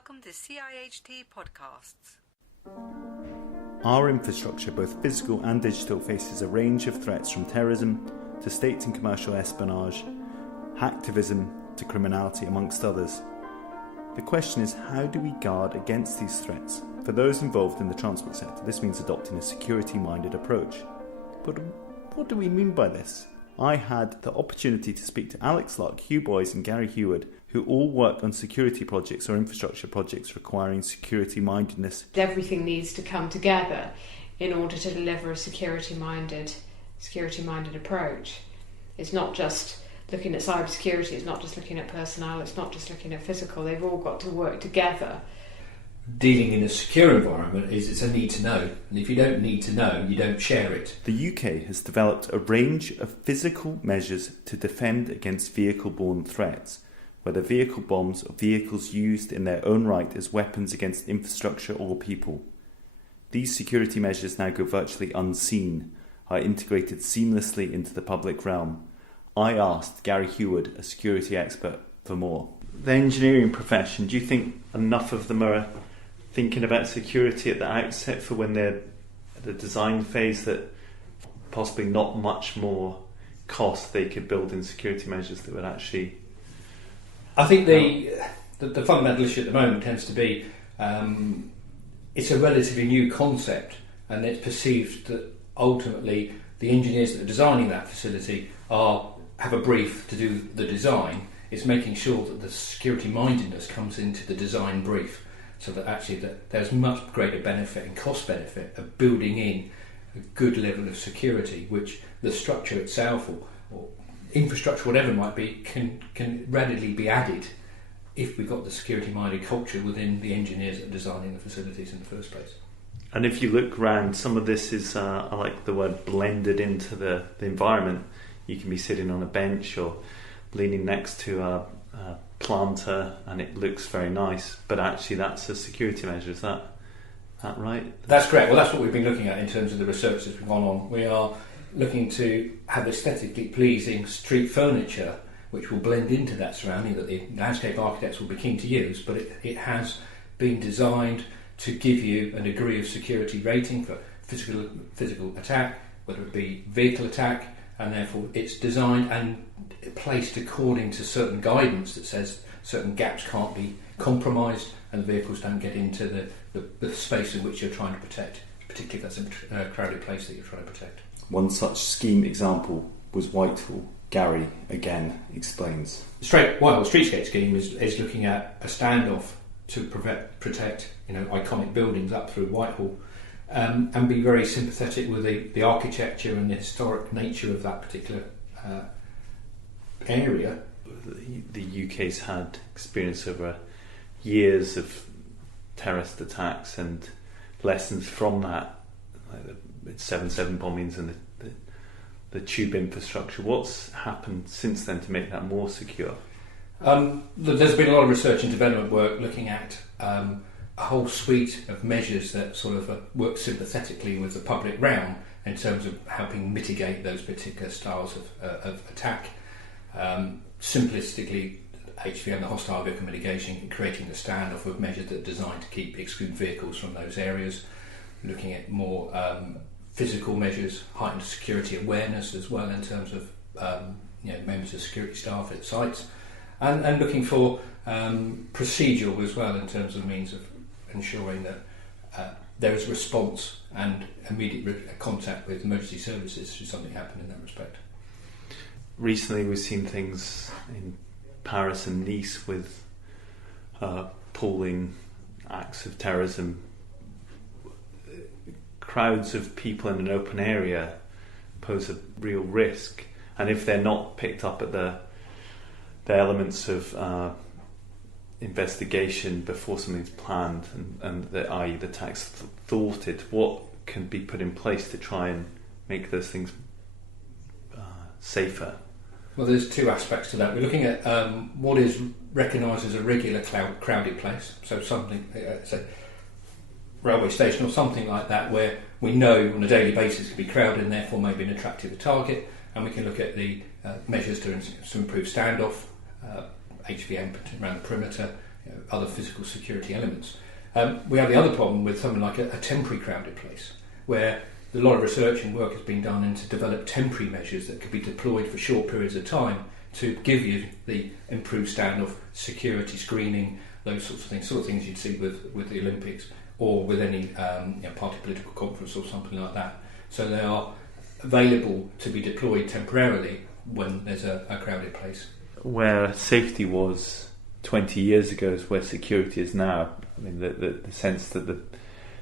Welcome to CIHT Podcasts. Our infrastructure, both physical and digital, faces a range of threats from terrorism to state and commercial espionage, hacktivism to criminality, amongst others. The question is, how do we guard against these threats? For those involved in the transport sector, this means adopting a security-minded approach. But what do we mean by this? I had the opportunity to speak to Alex Luck, Hugh and Gary Heward, who all work on security projects or infrastructure projects requiring security-mindedness. Everything needs to come together in order to deliver a security-minded approach. It's not just looking at cybersecurity, it's not just looking at personnel, it's not just looking at physical, they've all got to work together. Dealing in a secure environment it's a need to know, and if you don't need to know, you don't share it. The UK has developed a range of physical measures to defend against vehicle-borne threats, whether vehicle bombs or vehicles used in their own right as weapons against infrastructure or people. These security measures now go virtually unseen, are integrated seamlessly into the public realm. I asked Gary Heward, a security expert, for more. The engineering profession, do you think enough of them are thinking about security at the outset for when they're at the design phase, that possibly not much more cost they could build in security measures that would actually... I think the fundamental issue at the moment tends to be it's a relatively new concept, and it's perceived that ultimately the engineers that are designing that facility have a brief to do the design. It's making sure that the security-mindedness comes into the design brief, so that actually there's much greater benefit and cost benefit of building in a good level of security, which the structure itself or infrastructure, whatever it might be, can readily be added if we've got the security-minded culture within the engineers that are designing the facilities in the first place. And if you look around, some of this is, I like the word, blended into the environment. You can be sitting on a bench or leaning next to a planter and it looks very nice, but actually that's a security measure. Is that right? That's correct. Well, that's what we've been looking at in terms of the research that's gone on. We are looking to have aesthetically pleasing street furniture which will blend into that surrounding that the landscape architects will be keen to use, but it has been designed to give you a degree of security rating for physical attack, whether it be vehicle attack, and therefore it's designed and placed according to certain guidance that says certain gaps can't be compromised and the vehicles don't get into the space in which you're trying to protect, particularly if that's a crowded place that you're trying to protect. One such scheme example was Whitehall. Gary again explains. Whitehall Streetscape scheme is looking at a standoff to protect iconic buildings up through Whitehall, and be very sympathetic with the architecture and the historic nature of that particular area. The UK's had experience over years of terrorist attacks and lessons from that, like the 7/7 bombings and the tube infrastructure. What's happened since then to make that more secure? There's been a lot of research and development work looking at a whole suite of measures that sort of work sympathetically with the public realm in terms of helping mitigate those particular styles of attack. Simplistically, HVM, the hostile vehicle mitigation, creating the standoff of measures that are designed to exclude vehicles from those areas. Looking at more physical measures, heightened security awareness as well in terms of members of security staff at sites, and looking for procedural as well in terms of means of ensuring that there is response and immediate contact with emergency services should something happen in that respect. Recently we've seen things in Paris and Nice with appalling acts of terrorism. Crowds of people in an open area pose a real risk, and if they're not picked up at the elements of investigation before something's planned and i.e. the attacks thwarted, what can be put in place to try and make those things safer? Well, there's two aspects to that. We're looking at what is recognised as a regular crowded place, so something say railway station or something like that, where we know on a daily basis it could be crowded and therefore maybe an attractive target, and we can look at the measures to improve standoff, HVM around the perimeter, other physical security elements. We have the other problem with something like a temporary crowded place, where a lot of research and work has been done into develop temporary measures that could be deployed for short periods of time to give you the improved standard of security screening, those sorts of things you'd see with the Olympics or with any party political conference or something like that. So they are available to be deployed temporarily when there's a crowded place. Where safety was 20 years ago is where security is now. I mean, the sense that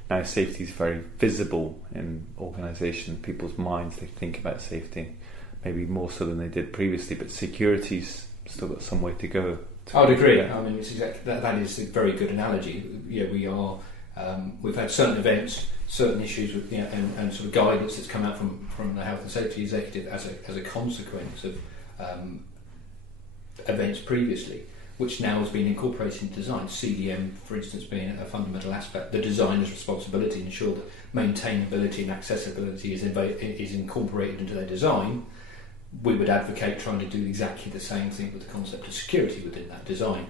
now safety is very visible in organisations, people's minds, they think about safety, maybe more so than they did previously, but security's still got some way to go. I would agree. I mean, it's exactly that is a very good analogy. We've had certain events, certain issues with, and sort of guidance that's come out from the Health and Safety Executive as a consequence of events previously, which now has been incorporated into design. CDM, for instance, being a fundamental aspect. The designer's responsibility to ensure that maintainability and accessibility is incorporated into their design. We would advocate trying to do exactly the same thing with the concept of security within that design.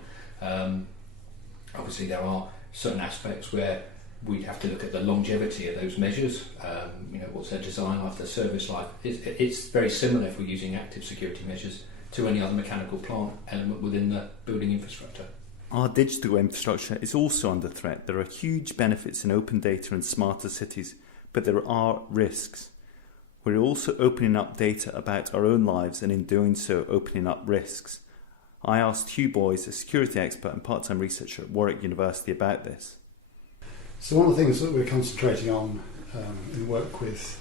Obviously, there are certain aspects where we have to look at the longevity of those measures. What's their design life, their service life. It's very similar if we're using active security measures to any other mechanical plant element within the building infrastructure. Our digital infrastructure is also under threat. There are huge benefits in open data and smarter cities, but there are risks. We're also opening up data about our own lives and in doing so opening up risks. I asked Hugh, a security expert and part-time researcher at Warwick University, about this. So one of the things that we're concentrating on in work with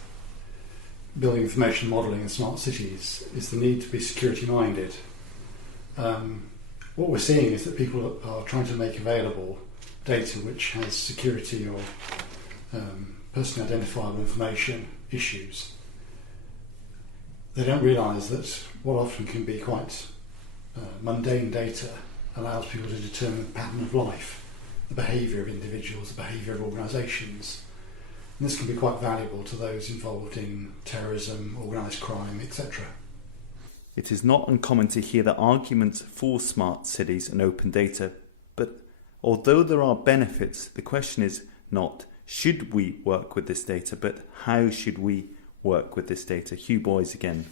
building information modelling in smart cities is the need to be security-minded. What we're seeing is that people are trying to make available data which has security or personally identifiable information issues. They don't realise that what often can be quite mundane data allows people to determine the pattern of life, the behaviour of individuals, the behaviour of organisations. And this can be quite valuable to those involved in terrorism, organised crime, etc. It is not uncommon to hear the arguments for smart cities and open data, but although there are benefits, the question is not should we work with this data, but how should we work with this data? Hugh Boys again.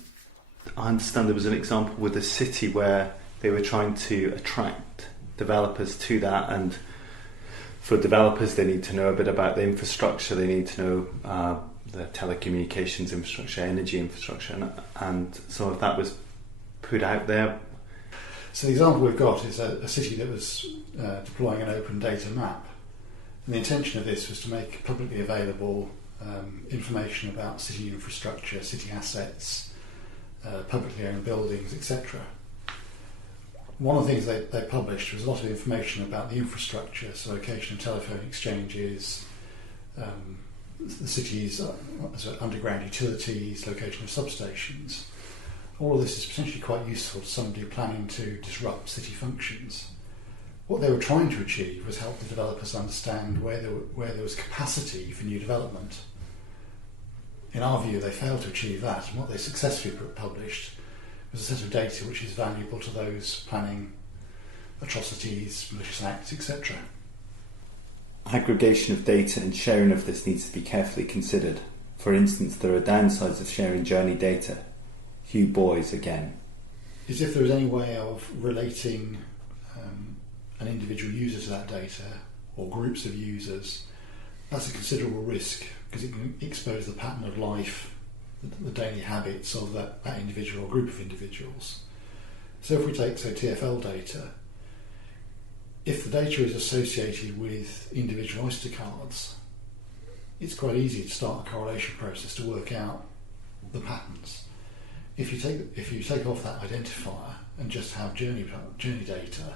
I understand there was an example with a city where they were trying to attract developers to that, and for developers, they need to know a bit about the infrastructure. They need to know the telecommunications infrastructure, energy infrastructure, and so if that was put out there. So the example we've got is a city that was deploying an open data map, and the intention of this was to make publicly available information about city infrastructure, city assets, publicly owned buildings, etc. One of the things they published was a lot of information about the infrastructure, so location of telephone exchanges, the city's underground utilities, location of substations. All of this is potentially quite useful to somebody planning to disrupt city functions. What they were trying to achieve was help the developers understand where there was capacity for new development. In our view, they failed to achieve that, and what they successfully published was a set of data which is valuable to those planning atrocities, malicious acts, etc. Aggregation of data and sharing of this needs to be carefully considered. For instance, there are downsides of sharing journey data. Hugh Boys again. Is if there is any way of relating an individual user to that data, or groups of users, that's a considerable risk because it can expose the pattern of life, the daily habits of that individual or group of individuals. So if we take, say, TfL data, if the data is associated with individual Oyster cards, it's quite easy to start a correlation process to work out the patterns. If you take off that identifier and just have journey data,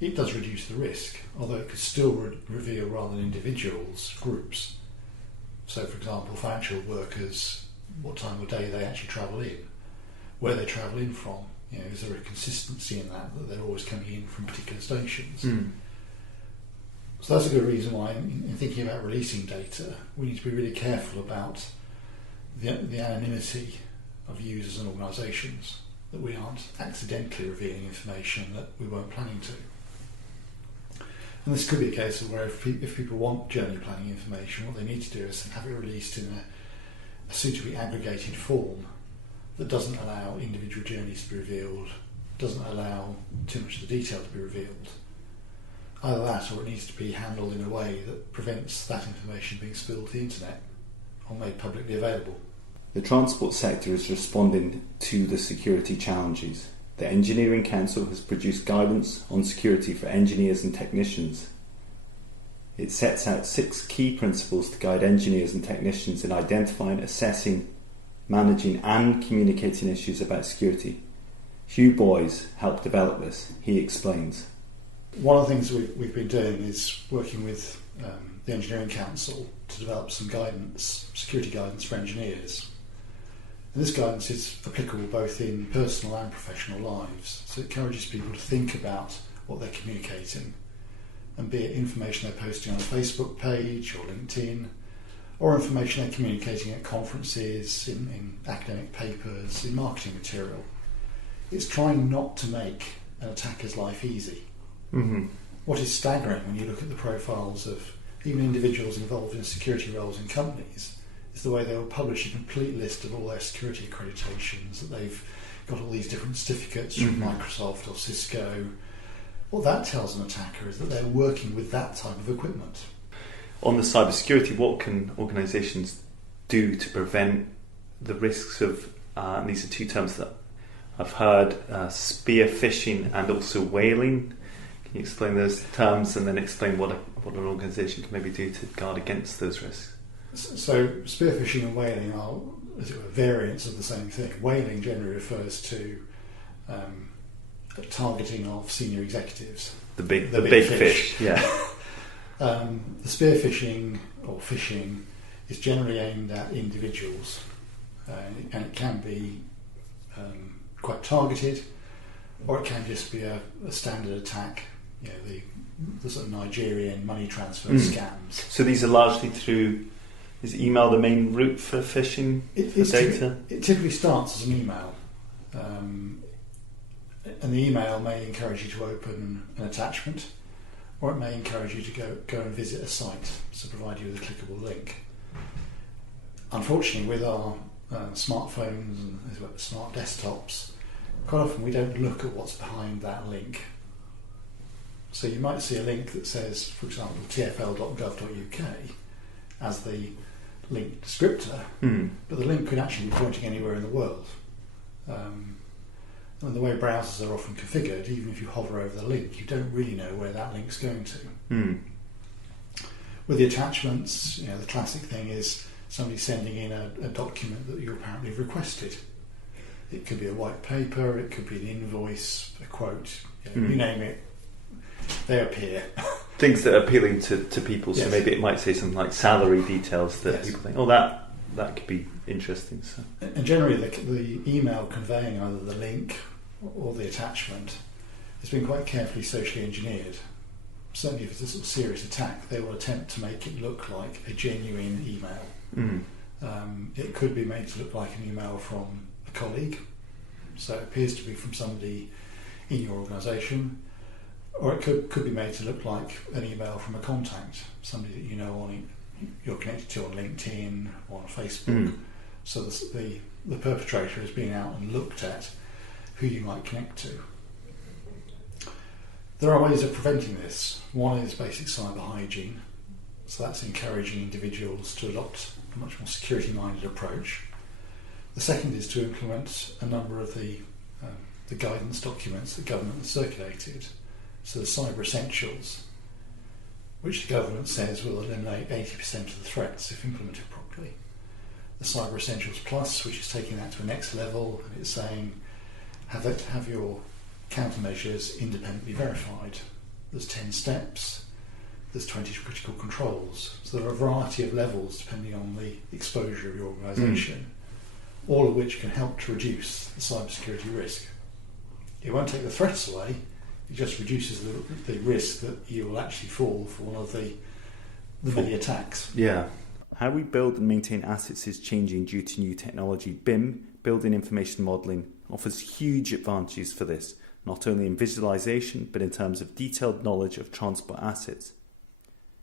it does reduce the risk, although it could still reveal rather than individuals, groups. So, for example, financial workers, what time of day they actually travel in, where they travel in from. Is there a consistency in that they're always coming in from particular stations? So that's a good reason why, in thinking about releasing data, we need to be really careful about the anonymity of users and organisations, that we aren't accidentally revealing information that we weren't planning to. And this could be a case of where if people want journey planning information, what they need to do is have it released in a suitably aggregated form that doesn't allow individual journeys to be revealed, doesn't allow too much of the detail to be revealed. Either that, or it needs to be handled in a way that prevents that information being spilled to the internet or made publicly available. The transport sector is responding to the security challenges. The Engineering Council has produced guidance on security for engineers and technicians. It sets out 6 key principles to guide engineers and technicians in identifying, assessing, managing and communicating issues about security. Hugh Boys helped develop this. He explains. One of the things we've been doing is working with the Engineering Council to develop some guidance, security guidance for engineers. And this guidance is applicable both in personal and professional lives. So it encourages people to think about what they're communicating, and be it information they're posting on a Facebook page or LinkedIn, or information they're communicating at conferences, in academic papers, in marketing material. It's trying not to make an attacker's life easy. Mm-hmm. What is staggering when you look at the profiles of even individuals involved in security roles in companies is the way they will publish a complete list of all their security accreditations, that they've got all these different certificates from Microsoft or Cisco. What that tells an attacker is that they're working with that type of equipment. On the cybersecurity, what can organisations do to prevent the risks of, and these are 2 terms that I've heard, spear phishing and also whaling? Can you explain those terms and then explain what an organisation can maybe do to guard against those risks? So spear phishing and whaling are, as it were, variants of the same thing. Whaling generally refers to targeting of senior executives. The big fish. Yeah. The spear phishing or phishing is generally aimed at individuals, and it can be quite targeted, or it can just be a standard attack. You know, the sort of Nigerian money transfer scams. So these are largely through. Is email the main route for phishing for data? It typically starts as an email, and the email may encourage you to open an attachment, or it may encourage you to go and visit a site, so provide you with a clickable link. Unfortunately, with our smartphones and smart desktops, quite often we don't look at what's behind that link. So you might see a link that says, for example, tfl.gov.uk as the link descriptor, but the link could actually be pointing anywhere in the world. And the way browsers are often configured, even if you hover over the link, you don't really know where that link's going to. With the attachments, the classic thing is somebody sending in a document that you apparently have requested. It could be a white paper, it could be an invoice, a quote, you name it, they appear. Things that are appealing to people, so maybe it might say something like salary details that people think, that could be interesting. So. And generally the email conveying either the link or the attachment has been quite carefully socially engineered. Certainly if it's a sort of serious attack, they will attempt to make it look like a genuine email. It could be made to look like an email from a colleague, so it appears to be from somebody in your organisation, or it could be made to look like an email from a contact, somebody that you know you're connected to on LinkedIn or on Facebook. So the perpetrator has been out and looked at who you might connect to. There are ways of preventing this. One is basic cyber hygiene, so that's encouraging individuals to adopt a much more security-minded approach. The second is to implement a number of the guidance documents that government has circulated. So the Cyber Essentials, which the government says will eliminate 80% of the threats if implemented properly. The Cyber Essentials Plus, which is taking that to a next level, and it's saying have your countermeasures independently verified. There's 10 steps, there's 20 critical controls. So there are a variety of levels depending on the exposure of your organisation, all of which can help to reduce the cybersecurity risk. It won't take the threats away, it just reduces the risk that you will actually fall for one of the many attacks. Yeah. How we build and maintain assets is changing due to new technology. BIM, Building Information Modelling, offers huge advantages for this, not only in visualization but in terms of detailed knowledge of transport assets.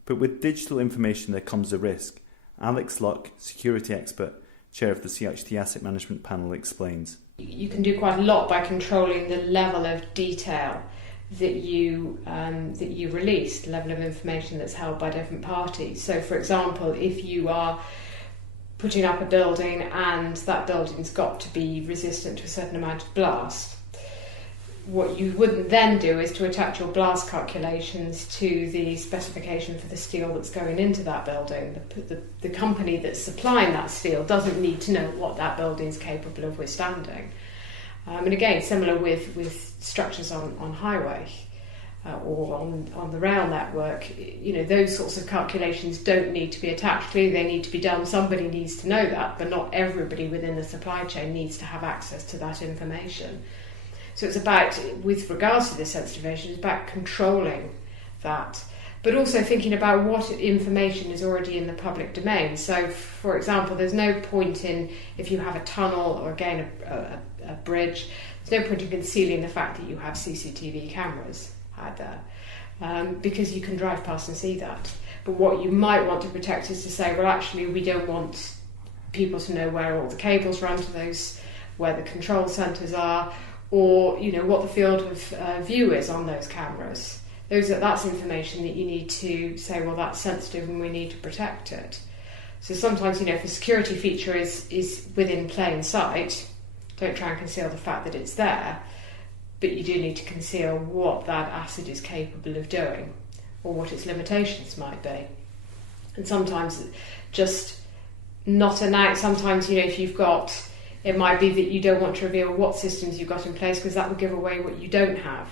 But with digital information there comes a risk. Alex Luck, security expert, chair of the CHT Asset Management Panel, explains. You can do quite a lot by controlling the level of detail that you release, the level of information that's held by different parties. So, for example, if you are putting up a building and that building's got to be resistant to a certain amount of blast, what you wouldn't then do is to attach your blast calculations to the specification for the steel that's going into that building. The company that's supplying that steel doesn't need to know what that building is capable of withstanding. And again, similar with structures on highway or on the rail network, those sorts of calculations don't need to be attached. Clearly they need to be done. Somebody needs to know that, but not everybody within the supply chain needs to have access to that information. So it's about, with regards to this sensitive information, it's about controlling that, but also thinking about what information is already in the public domain. So, for example, there's no point in, if you have a tunnel or again a bridge, there's no point in concealing the fact that you have CCTV cameras out there, because you can drive past and see that. But what you might want to protect is to say, well, actually, we don't want people to know where all the cables run to those, where the control centres are, or what the field of view is on those cameras. That's information that you need to say, well, that's sensitive and we need to protect it. So sometimes, if a security feature is within plain sight, don't try and conceal the fact that it's there, but you do need to conceal what that asset is capable of doing or what its limitations might be. And sometimes just not announce, sometimes, if you've got, it might be that you don't want to reveal what systems you've got in place because that would give away what you don't have.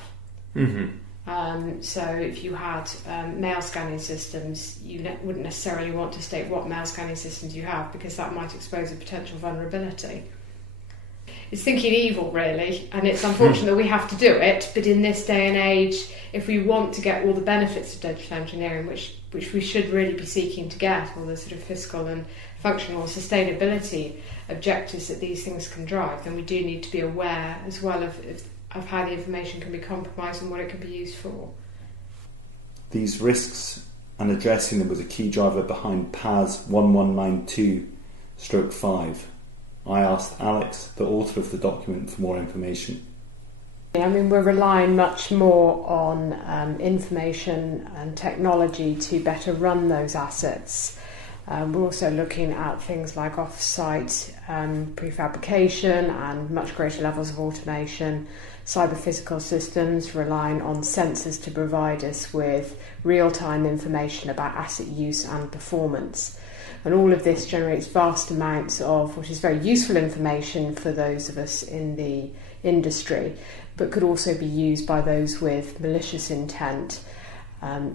Mm-hmm. So if you had mail scanning systems, you wouldn't necessarily want to state what mail scanning systems you have because that might expose a potential vulnerability. It's thinking evil, really, and it's unfortunate that we have to do it, but in this day and age, if we want to get all the benefits of digital engineering, which we should really be seeking to get, all the sort of fiscal and functional sustainability objectives that these things can drive, then we do need to be aware as well of how the information can be compromised and what it can be used for. These risks and addressing them was a key driver behind PAS 1192/5. I asked Alex, the author of the document, for more information. We're relying much more on information and technology to better run those assets. We're also looking at things like off-site prefabrication and much greater levels of automation, cyber-physical systems, relying on sensors to provide us with real-time information about asset use and performance. And all of this generates vast amounts of what is very useful information for those of us in the industry, but could also be used by those with malicious intent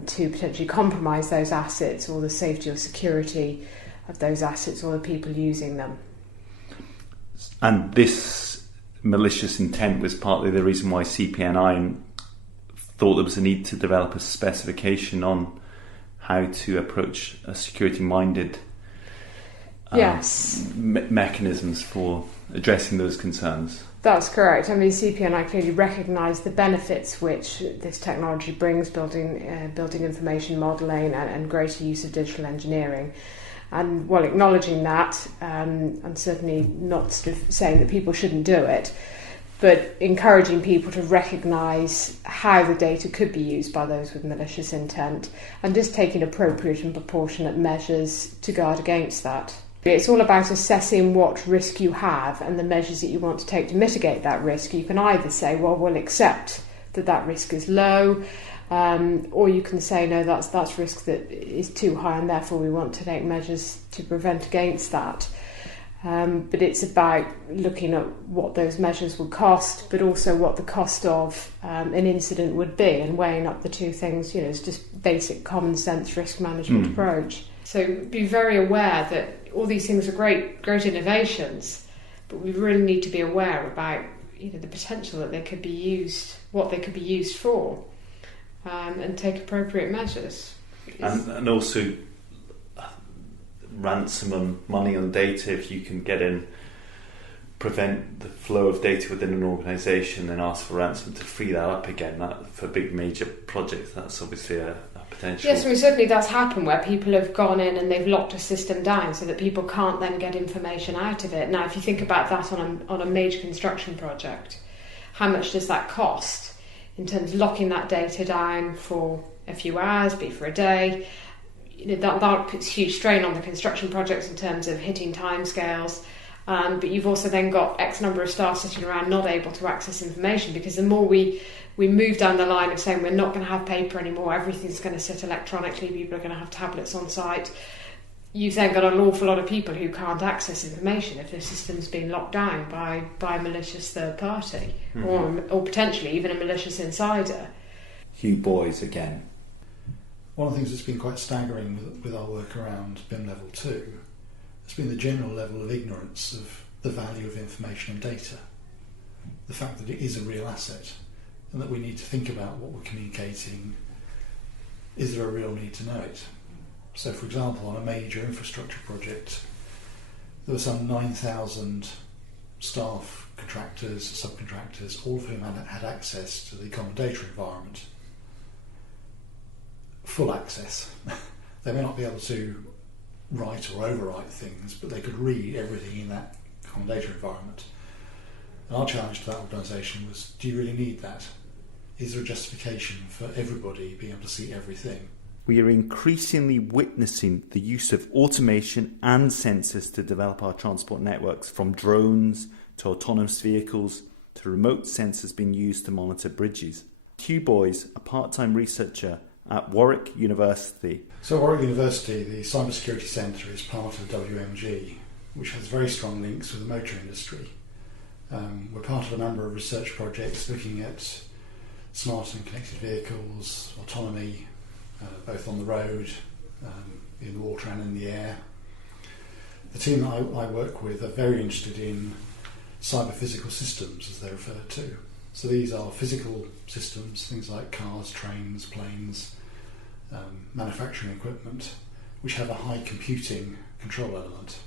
to potentially compromise those assets or the safety or security of those assets or the people using them. And this malicious intent was partly the reason why CPNI thought there was a need to develop a specification on how to approach a security-minded mechanisms for addressing those concerns. That's correct. CPNI clearly recognised the benefits which this technology brings, building information modelling and greater use of digital engineering. And while acknowledging that, and certainly not sort of saying that people shouldn't do it, but encouraging people to recognise how the data could be used by those with malicious intent and just taking appropriate and proportionate measures to guard against that. It's all about assessing what risk you have and the measures that you want to take to mitigate that risk. You can either say, well, we'll accept that risk is low, or you can say, no, that's risk that is too high and therefore we want to take measures to prevent against that. But it's about looking at what those measures would cost, but also what the cost of an incident would be, and weighing up the two things. It's just basic common sense risk management approach. So be very aware that all these things are great innovations, but we really need to be aware about the potential that they could be used, what they could be used for, and take appropriate measures. And also ransom and money on data, if you can get in prevent the flow of data within an organisation and ask for ransom to free that up again. That, for big major projects, that's obviously a potential. Yes, I mean, certainly that's happened where people have gone in and they've locked a system down so that people can't then get information out of it. Now, if you think about that on a major construction project, how much does that cost in terms of locking that data down for a few hours, be it for a day? That puts huge strain on the construction projects in terms of hitting timescales. But you've also then got X number of staff sitting around not able to access information, because the more we move down the line of saying we're not going to have paper anymore, everything's going to sit electronically, people are going to have tablets on site, you've then got an awful lot of people who can't access information if their system's been locked down by a malicious third party, or potentially even a malicious insider. Hugh Boys again. One of the things that's been quite staggering with our work around BIM Level 2 has been the general level of ignorance of the value of information and data. The fact that it is a real asset and that we need to think about what we're communicating. Is there a real need to know it? So, for example, on a major infrastructure project, there were some 9,000 staff, contractors, subcontractors, all of whom had access to the common data environment. Full access. They may not be able to write or overwrite things, but they could read everything in that common data environment. And our challenge to that organisation was, do you really need that? Is there a justification for everybody being able to see everything? We are increasingly witnessing the use of automation and sensors to develop our transport networks, from drones to autonomous vehicles to remote sensors being used to monitor bridges. Hugh Boys, a part-time researcher at Warwick University. So at Warwick University, the Cybersecurity Centre is part of WMG, which has very strong links with the motor industry. We're part of a number of research projects looking at smart and connected vehicles, autonomy, both on the road, in the water and in the air. The team that I work with are very interested in cyber-physical systems, as they're referred to. So these are physical systems, things like cars, trains, planes, manufacturing equipment, which have a high computing control element.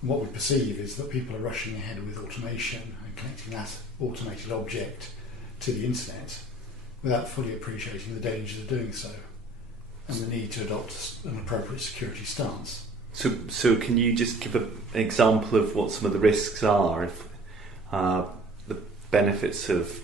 What we perceive is that people are rushing ahead with automation and connecting that automated object to the internet without fully appreciating the dangers of doing so and the need to adopt an appropriate security stance. So can you just give an example of what some of the risks are? If the benefits of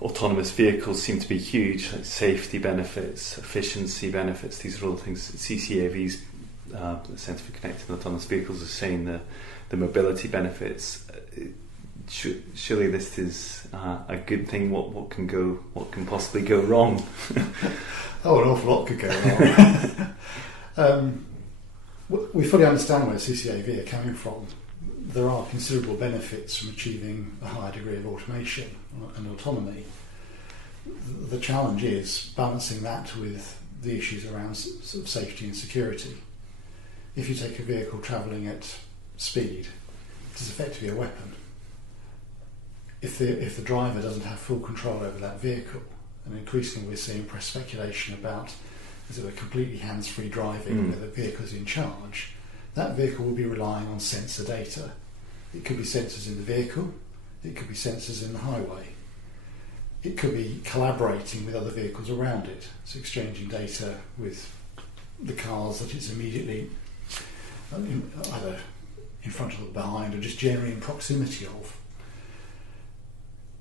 autonomous vehicles seem to be huge, like safety benefits, efficiency benefits, these are all things. CCAV's the Centre for Connected and Autonomous Vehicles is saying the mobility benefits. Surely this is a good thing. What can possibly go wrong? Oh, an awful lot could go wrong. We fully understand where CCAV are coming from. There are considerable benefits from achieving a higher degree of automation and autonomy. The challenge is balancing that with the issues around sort of safety and security. If you take a vehicle travelling at speed, it is effectively a weapon. If the driver doesn't have full control over that vehicle, and increasingly we're seeing press speculation about is it a completely hands-free driving where the vehicle is in charge, that vehicle will be relying on sensor data. It could be sensors in the vehicle, it could be sensors in the highway, it could be collaborating with other vehicles around it, so exchanging data with the cars that it's immediately either in front of or behind, or just generally in proximity of.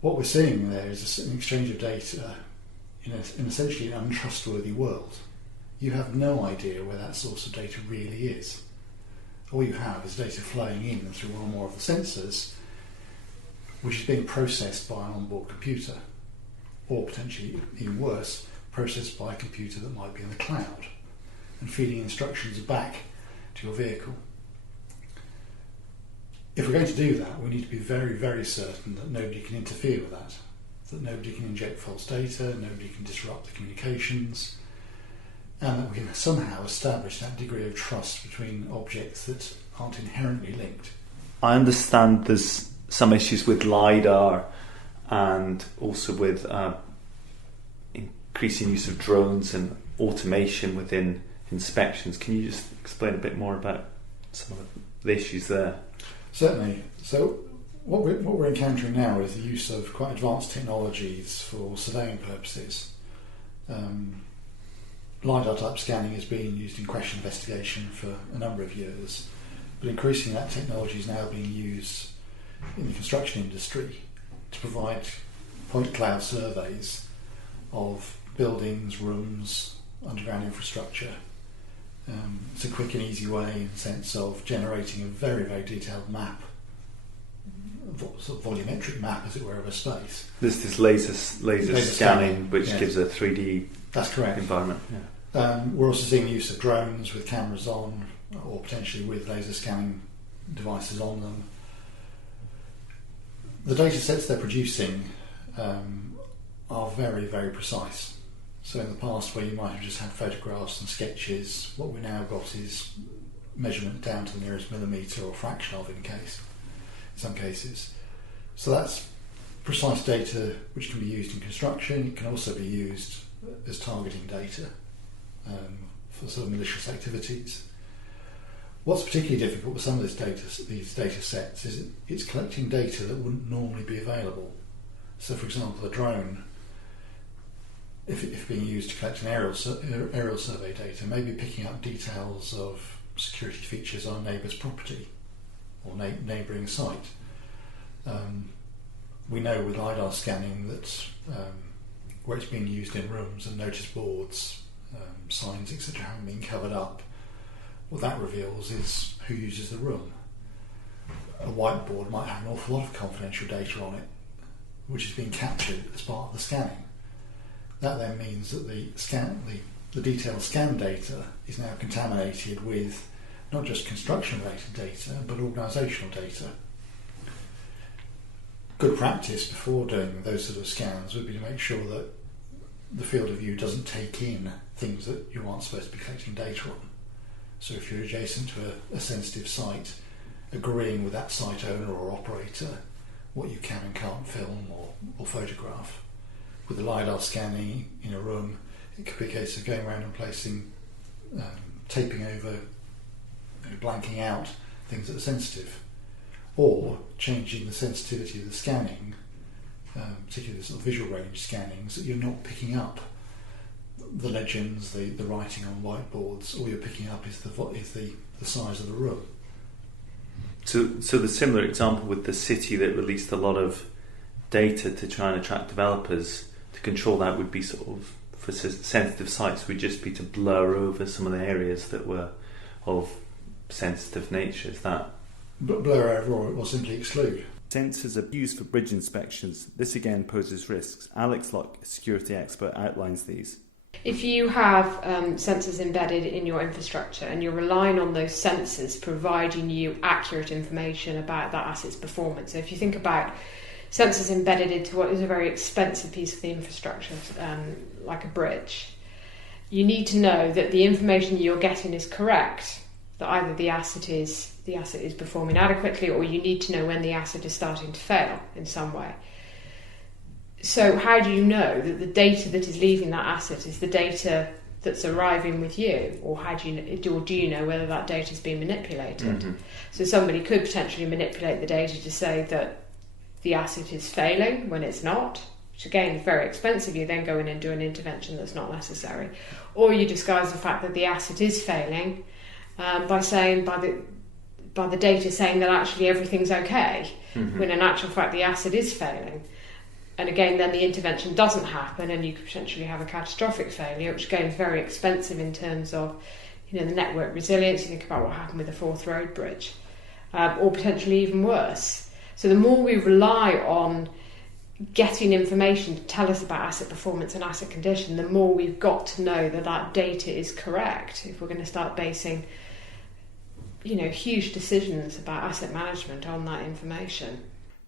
What we're seeing there is an exchange of data in essentially an untrustworthy world. You have no idea where that source of data really is. All you have is data flowing in through one or more of the sensors, which is being processed by an onboard computer, or potentially, even worse, processed by a computer that might be in the cloud, and feeding instructions back to your vehicle. If we're going to do that, we need to be very, very certain that nobody can interfere with that nobody can inject false data, nobody can disrupt the communications, and that we can somehow establish that degree of trust between objects that aren't inherently linked. I understand there's some issues with LiDAR and also with increasing use of drones and automation within inspections. Can you just explain a bit more about some of the issues there. Certainly. So what we're encountering now is the use of quite advanced technologies for surveying purposes. LiDAR type scanning has been used in crash investigation for a number of years, but increasingly that technology is now being used in the construction industry to provide point cloud surveys of buildings, rooms, underground infrastructure. It's a quick and easy way in the sense of generating a very, very detailed map, sort of volumetric map, as it were, of a space. There's this laser scanning, which yes. gives a 3D That's correct. environment. Yeah. We're also seeing the use of drones with cameras on, or potentially with laser scanning devices on them. The data sets they're producing are very, very precise. So in the past, where you might have just had photographs and sketches, what we now got is measurement down to the nearest millimetre or fraction of in some cases. So that's precise data which can be used in construction. It can also be used as targeting data for sort of malicious activities. What's particularly difficult with some of these data sets is it's collecting data that wouldn't normally be available. So, for example, a drone, if being used to collect an aerial survey data, may be picking up details of security features on a neighbour's property or neighbouring site. We know with LiDAR scanning that where it's being used in rooms and notice boards, signs, etc., haven't been covered up, what that reveals is who uses the room. A whiteboard might have an awful lot of confidential data on it, which is being captured as part of the scanning. That then means that the detailed scan data is now contaminated with not just construction-related data, but organisational data. Good practice before doing those sort of scans would be to make sure that the field of view doesn't take in things that you aren't supposed to be collecting data on. So if you're adjacent to a sensitive site, agreeing with that site owner or operator what you can and can't film or photograph. With the LiDAR scanning in a room, it could be a case of going around and placing, taping over, blanking out things that are sensitive, or changing the sensitivity of the scanning, particularly the sort of visual range scanning, so that you're not picking up the legends, the writing on whiteboards. All you're picking up is the size of the room. So the similar example with the city that released a lot of data to try and attract developers, to control that would be sort of, for sensitive sites, would just be to blur over some of the areas that were of sensitive nature. Is that? Blur over or simply exclude. Sensors are used for bridge inspections. This again poses risks. Alex Locke, a security expert, outlines these. If you have sensors embedded in your infrastructure and you're relying on those sensors providing you accurate information about that asset's performance, so if you think about sensors embedded into what is a very expensive piece of the infrastructure, like a bridge, you need to know that the information you're getting is correct, that either the asset is performing adequately, or you need to know when the asset is starting to fail in some way. So how do you know that the data that is leaving that asset is the data that's arriving with you, or do you know whether that data is being manipulated? Mm-hmm. So somebody could potentially manipulate the data to say that the asset is failing when it's not, which again is very expensive. You then go in and do an intervention that's not necessary, or you disguise the fact that the asset is failing by the data saying that actually everything's okay, mm-hmm. when in actual fact the asset is failing. And again, then the intervention doesn't happen, and you could potentially have a catastrophic failure, which again is very expensive in terms of, the network resilience. You think about what happened with the Forth Road Bridge, or potentially even worse. So the more we rely on getting information to tell us about asset performance and asset condition, the more we've got to know that that data is correct if we're going to start basing, huge decisions about asset management on that information.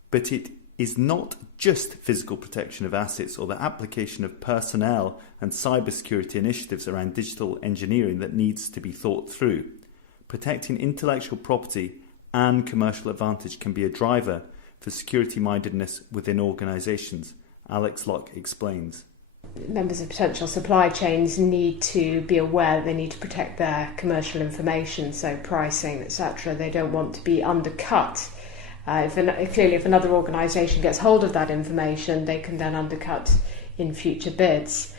But it is not just physical protection of assets or the application of personnel and cybersecurity initiatives around digital engineering that needs to be thought through. Protecting intellectual property and commercial advantage can be a driver for security-mindedness within organisations. Alex Locke explains. members of potential supply chains need to be aware that they need to protect their commercial information, so pricing, etc. They don't want to be undercut. Clearly, if another organisation gets hold of that information, they can then undercut in future bids.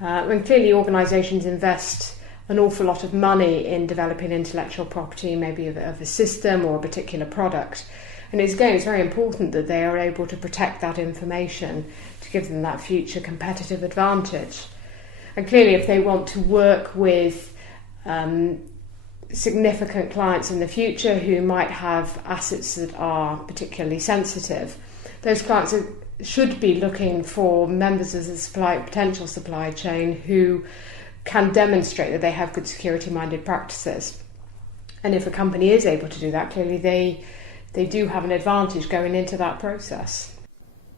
And clearly, organisations invest an awful lot of money in developing intellectual property, maybe of a system or a particular product. And it's very important that they are able to protect that information to give them that future competitive advantage. And clearly, if they want to work with significant clients in the future who might have assets that are particularly sensitive, those clients should be looking for members of the potential supply chain who can demonstrate that they have good security-minded practices. And if a company is able to do that, clearly they do have an advantage going into that process.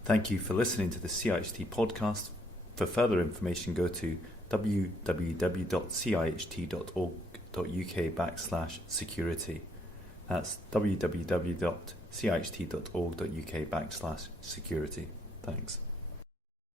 Thank you for listening to the CIHT podcast. For further information, go to www.ciht.org.uk/security. That's www.ciht.org.uk/security. Thanks.